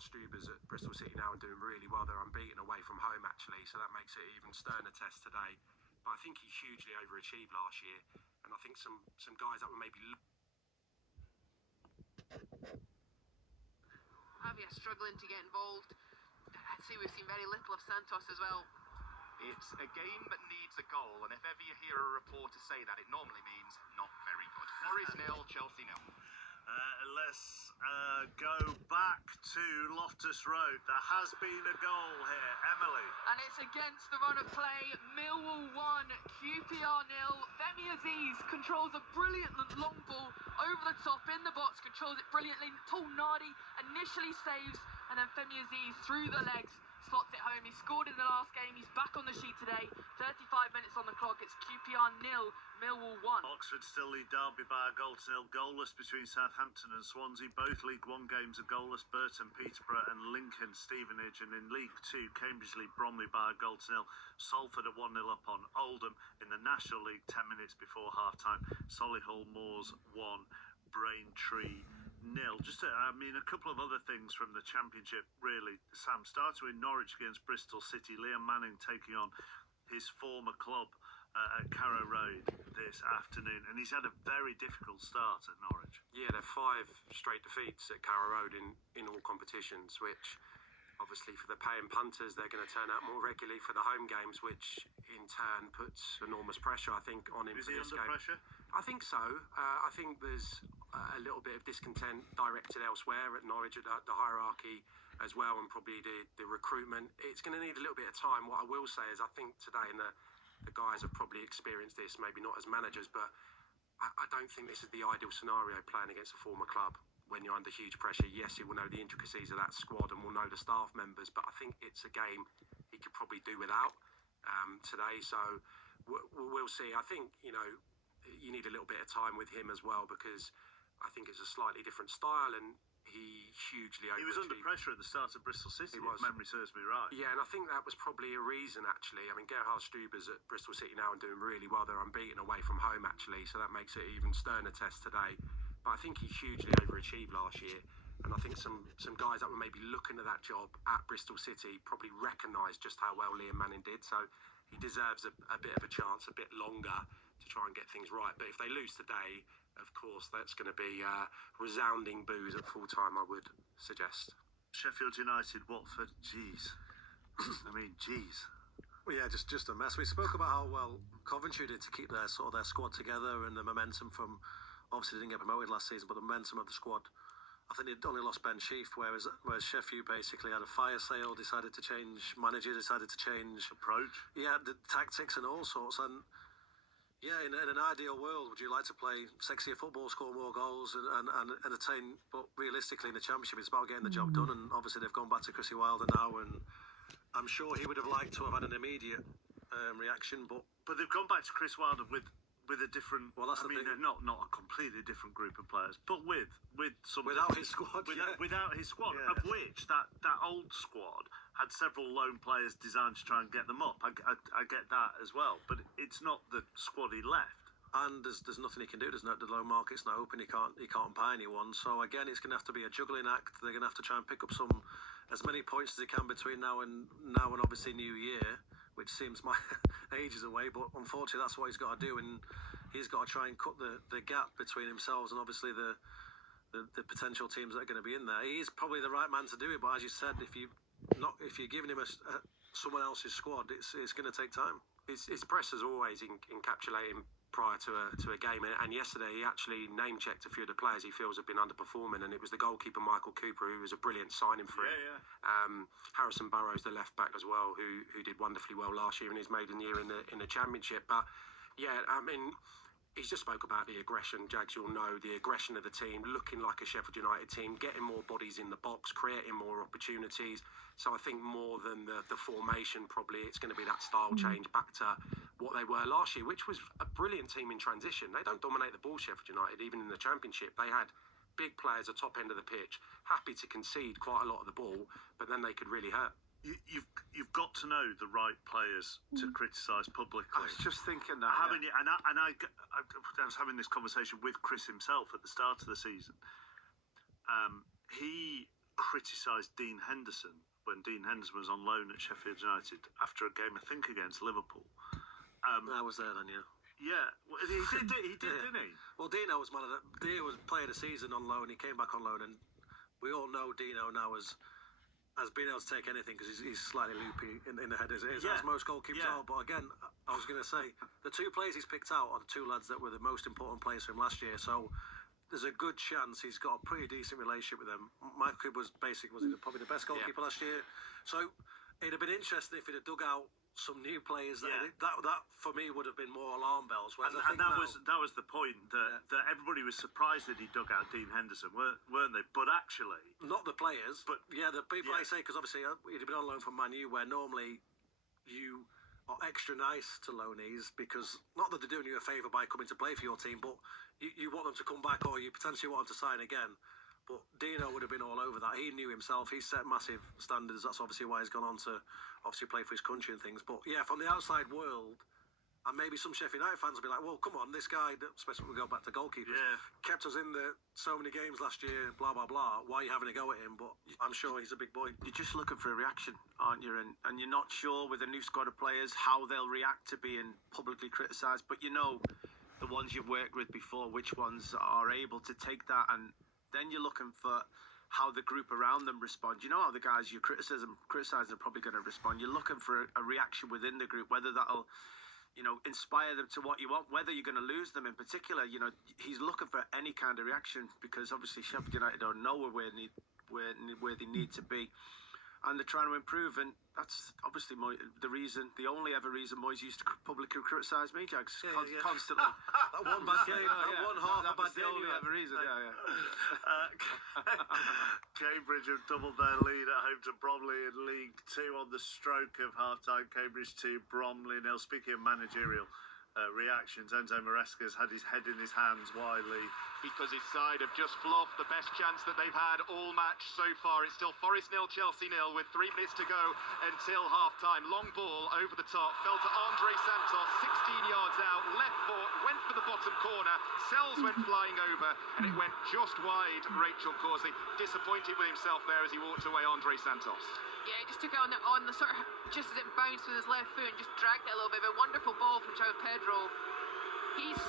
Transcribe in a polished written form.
Stubers at Bristol City now and doing really well. They're unbeaten away from home actually, so that makes it even sterner test today. But I think he hugely overachieved last year, and I think some guys that were maybe Javier struggling to get involved. I'd say we've seen very little of Santos as well. It's a game that needs a goal, and if ever you hear a reporter say that, it normally means not very good. Forest 0, Chelsea 0. Let's go back to Loftus Road. There has been a goal here, Emily. And it's against the run of play. Millwall 1, QPR 0. Femi Aziz controls a brilliant long ball over the top in the box, controls it brilliantly. Paul Nardi initially saves, and then Femi Aziz through the legs slots it home. He scored in the last game. He's back on the sheet today. 35 minutes on the clock. It's QPR 0, Millwall 1. Oxford still lead Derby by a goal to nil. Goalless between Southampton and Swansea. Both League One games are goalless. Burton, Peterborough and Lincoln, Stevenage. And in League Two, Cambridge lead Bromley by a goal to nil. Salford are 1-0 up on Oldham. In the National League, 10 minutes before half-time, Solihull Moors 1, Braintree 0. Just a couple of other things from the Championship, really. Sam, starts with Norwich against Bristol City. Liam Manning taking on his former club at Carrow Road this afternoon, and he's had a very difficult start at Norwich. Yeah, they're 5 straight defeats at Carrow Road in all competitions, which obviously for the paying punters, they're going to turn out more regularly for the home games, which in turn puts enormous pressure, I think, on him Is for he this under game. pressure? I think so. I think there's a little bit of discontent directed elsewhere at Norwich, at the hierarchy as well, and probably the recruitment. It's going to need a little bit of time. What I will say is I think today, and the guys have probably experienced this, maybe not as managers, but I don't think this is the ideal scenario playing against a former club when you're under huge pressure. Yes, he will know the intricacies of that squad and will know the staff members, but I think it's a game he could probably do without today. So we'll see. I think, you need a little bit of time with him as well, because I think it's a slightly different style, and he hugely overachieved. He was under pressure at the start of Bristol City, He was. if memory serves me right. Yeah, and I think that was probably a reason, actually. I mean, Gerhard Stubers at Bristol City now and doing really well. They're unbeaten away from home, actually, so that makes it even sterner test today. But I think he hugely overachieved last year, and I think some guys that were maybe looking at that job at Bristol City probably recognised just how well Liam Manning did, so he deserves a bit of a chance, a bit longer, to try and get things right. But if they lose today, of course, that's going to be resounding boos at full time, I would suggest. Sheffield United, Watford, jeez. Jeez. Well, yeah, just a mess. We spoke about how well Coventry did to keep their squad together, and the momentum from, obviously they didn't get promoted last season, but the momentum of the squad. I think they'd only lost Ben Sheaf, whereas Sheffield basically had a fire sale, decided to change manager, decided to change approach. Yeah, the tactics and all sorts. And yeah, in an ideal world, would you like to play sexier football, score more goals, and entertain? But realistically, in the Championship, it's about getting the job done. And obviously, they've gone back to Chrissy Wilder now, and I'm sure he would have liked to have had an immediate reaction. But they've gone back to Chris Wilder with a different. Well, that's not a completely different group of players, but with some without his squad, without his squad, yeah. Of which that old squad had several loan players designed to try and get them up. I get that as well, but it's not the squad he left. And there's nothing he can do. The loan market's not open. He can't buy anyone. So again, it's going to have to be a juggling act. They're going to have to try and pick up as many points as they can between now and obviously New Year, which seems my ages away. But unfortunately, that's what he's got to do, and he's got to try and cut the gap between himself and obviously the potential teams that are going to be in there. He's probably the right man to do it. But as you said, if you're giving him someone else's squad, it's going to take time. His press is always encapsulating prior to a game, and yesterday he actually name-checked a few of the players he feels have been underperforming, and it was the goalkeeper Michael Cooper, who was a brilliant signing for him. Harrison Burrows, the left-back as well, who did wonderfully well last year in his maiden year in the Championship. But yeah, he's just spoke about the aggression. Jags, you'll know, the aggression of the team, looking like a Sheffield United team, getting more bodies in the box, creating more opportunities. So I think more than the formation, probably it's going to be that style change back to what they were last year, which was a brilliant team in transition. They don't dominate the ball, Sheffield United, even in the Championship. They had big players at top end of the pitch, happy to concede quite a lot of the ball, but then they could really hurt. You've got to know the right players to criticise publicly. I was just thinking that. I was having this conversation with Chris himself at the start of the season. He criticised Dean Henderson when Dean Henderson was on loan at Sheffield United after a game, I think, against Liverpool. I was there then, yeah. Yeah, well, he did, didn't he? Well, Dino was Dino was player of the season on loan. He came back on loan, and we all know Dino now as being able to take anything because he's slightly loopy in the head as most goalkeepers are. But again, I was going to say the two players he's picked out are the two lads that were the most important players for him last year. So there's a good chance he's got a pretty decent relationship with them. Michael Cooper was probably the best goalkeeper last year. So it'd have been interesting if he'd have dug out some new players. That for me would have been more alarm bells. And that was the point that everybody was surprised that he dug out Dean Henderson, weren't they? But actually, not the players, but the people I say, because obviously he'd have been on loan from Man U, where normally you are extra nice to loanees because not that they're doing you a favour by coming to play for your team, but you want them to come back or you potentially want them to sign again. But Dino would have been all over that. He knew himself. He set massive standards. That's obviously why he's gone on to obviously play for his country and things. But yeah, from the outside world, and maybe some Sheffield United fans will be like, well, come on, this guy, especially when we go back to goalkeepers, kept us in so many games last year, blah, blah, blah. Why are you having a go at him? But I'm sure he's a big boy. You're just looking for a reaction, aren't you? And you're not sure with a new squad of players how they'll react to being publicly criticised. But you know the ones you've worked with before, which ones are able to take that, and then you're looking for how the group around them respond. You know how the guys you're criticising are probably going to respond. You're looking for a reaction within the group, whether that'll, inspire them to what you want, whether you're going to lose them in particular. He's looking for any kind of reaction because obviously Sheffield United don't know where they need to be. And they're trying to improve, and that's obviously the only ever reason Moyes used to publicly criticise me, Jags, constantly. That one bad game, one half a bad game. That's the only ever reason, Cambridge have doubled their lead at home to Bromley in League 2 on the stroke of half-time. Cambridge 2, Bromley 0. Speaking of managerial reactions, Enzo Maresca's had his head in his hands widely. Because his side have just fluffed the best chance that they've had all match so far. It's still Forest 0, Chelsea 0 with 3 minutes to go until half-time. Long ball over the top, fell to Andre Santos, 16 yards out, left foot, went for the bottom corner, Sells went flying over, and it went just wide. Rachel Corsley disappointed with himself there as he walked away, Andre Santos. Yeah, he just took it on the sort of, just as it bounced with his left foot and just dragged it a little bit. A wonderful ball from João Pedro. He's